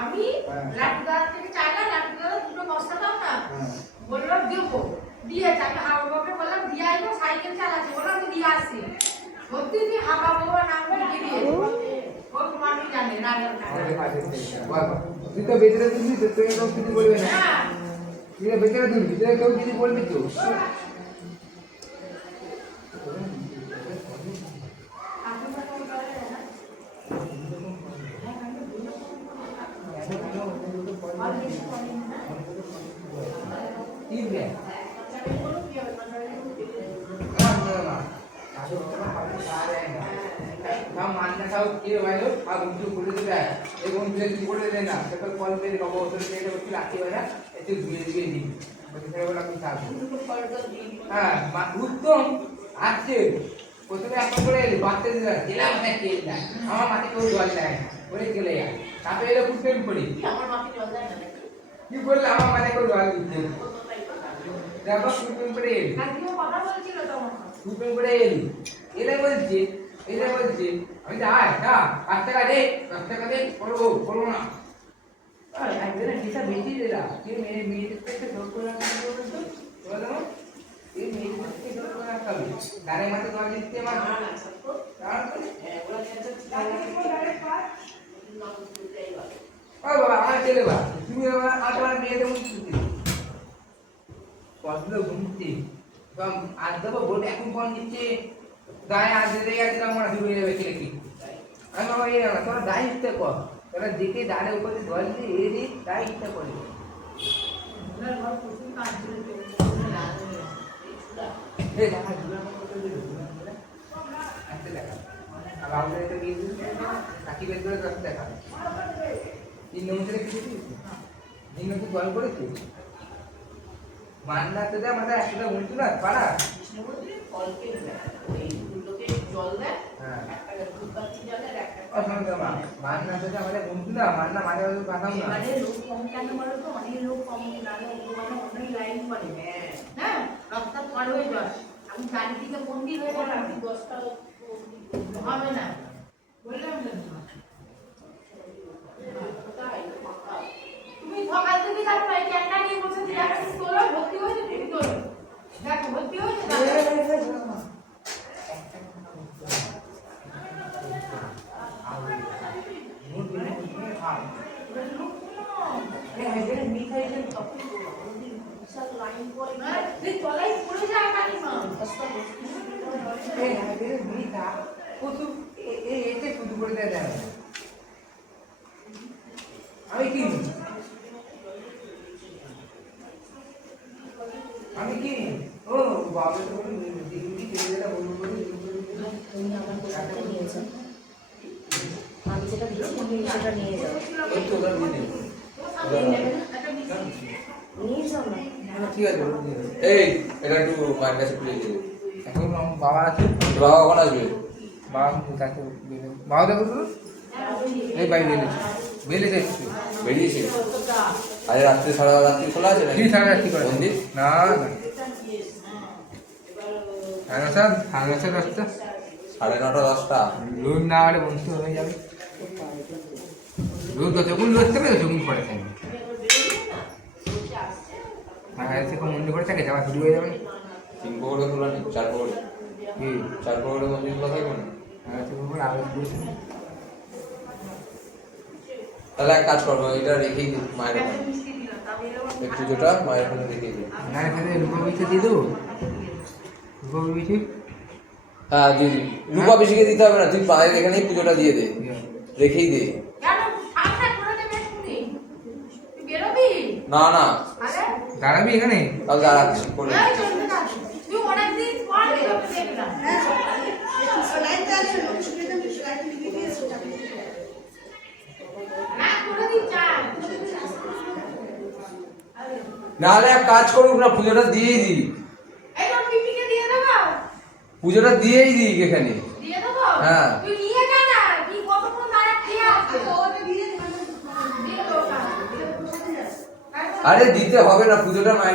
আমি লাটুদার থেকে চাইলাম, লাটুদার দুটো বস্তা দাও না, বললো দেবো, দিয়েছে। আমি হাওয়া বাবাকে বললাম দিয়ে আইবো, সাইকেল চালাচ্ছে, বললাম আমি দিয়ে আসি। সত্যি তুই হাওয়া বাবা নামবে দিয়ে ও তোমারই জানে তুই তো বেচারা দিবি তো, তুই কেউ কিছু বলবে না। তুই তো বেচারা দিবি, তুই কেউ কিছু বলবি তো। উত্তম আসছে প্রথমে এখন করে বাচ্চা দিলাম আমার মাকে কেউ জল দেয় না, বলে চলে যায়। তারপরে এলো কুট্টেম করি, কি বললে আমার মাথায় কেউ জল দিচ্ছে, তারপর কুট্টেম করে এলি, কুট্টেম করে এলি, এলে বলছে আমি যাই না 5 টাকা দে, 10 টাকা দে, করবো না। একজনের হিসাব বেশি দিলা, কি মেয়েদের থেকে জোর করে রাখা বলো, এই মেয়েদের থেকে জোর করে রাখা গাড়ির মাঠে জল দিচ্ছে আমার বাবা আমার ছেলে বা তুমি আমার মেয়েদের মধ্যে কতগুলো ঘুমছে আজ দেবো ভোট এখন ফোন দিচ্ছে গায়ে আজ দিতে গেছে আমরা শুরু হয়ে যাবে ছেলে কি আমি বাবা এই না তোরা গায়ে ইচ্ছা কর, তোরা দেখে দাঁড়ে উপরে জল দিয়ে এ দিই গায়ে ইচ্ছা করে জল করেছে মান্না তো যা মাথা একটা বলতো না পাড়া মান্না তো যা আমাদের বন্ধু না, মান্না মাঝে মাঝে পাঠাও না লোক কম কেন বলো তো, অনেক লোক কম অনেক লাইন করে, হ্যাঁ রাস্তা পার হয়ে যাস, আমি চারিদিকে বন্দি হয়ে গেলাম, আমি 10টা হবে না বললাম তুমি সকাল থেকে যাবো না, ক্যান্টা নিয়ে বসে তোলো ভর্তি হয়েছে, তুমি তোলো দেখো ভর্তি হয়েছে আমি কি ও বাবা তো দিদি ছেলেটা বলবো তুমি আমার পোশাকটা নিয়েছো, আমি যেটা দিচ্ছি তুমি সেটা নিয়ে যাও, এই তো ওটা দিয়ে নিয়ে যাও না ঠিক আছে এই এটা একটু মায়ের কাছে খুলে দিয়ে এখন বাবা আছে, বাবা কখন আসবে? বাবা কাছে বাবা দেখো তো এই বাড়ি বেলেছে বেরিয়েছে আজ রাত্রে সারা রাত্রি খোলা আছে কি সারা রাত্রি করে মন্দির? না না সাড়ে 9টা 9:30 10টা রোদ না হলে বন্ধু হয়ে যাবে, রোদ যতক্ষণ রোদ থাকবে ততক্ষণ পরে থাকবে, থেকে মন্দির করে থাকে যাওয়া শুরু হয়ে যাবে 3 প্রহরে খোলা নেই, 4 প্রহরে কি 4 প্রহরে মন্দির খোলা থাকবে না? তাহলে এক কাজ করবো, এটা রেখেই দিই মায়ের ওখানে, এই পুজোটা মায়ের ওখানে রেখেই দিই। না এখানে রূপা পিঠে দিয়ে দেবো, রূপা পিঠে হ্যাঁ দিয়ে দিবি, রূপা বেশিকে দিতে হবে না, তুই মায়ের এখানেই পুজোটা দিয়ে দে, রেখেই দে। না না দাঁড়াবি এখানে তাহলে দাঁড়াচ্ছি করে তুই অনেকদিন পর নাহলে এক কাজ করুক না, পুজোটা দিয়েই দিই, এই তোর পিপিকে দিয়ে দেবো, পুজোটা দিয়েই দিই এখানে। দিয়ে দেবো। হ্যাঁ। তুই নিয়ে যা না, তুই কতক্ষণ দাঁড়া খেয়ে আসবে। দিয়ে দেবো না। আরে দিতে হবে না, পুজোটা মায়ের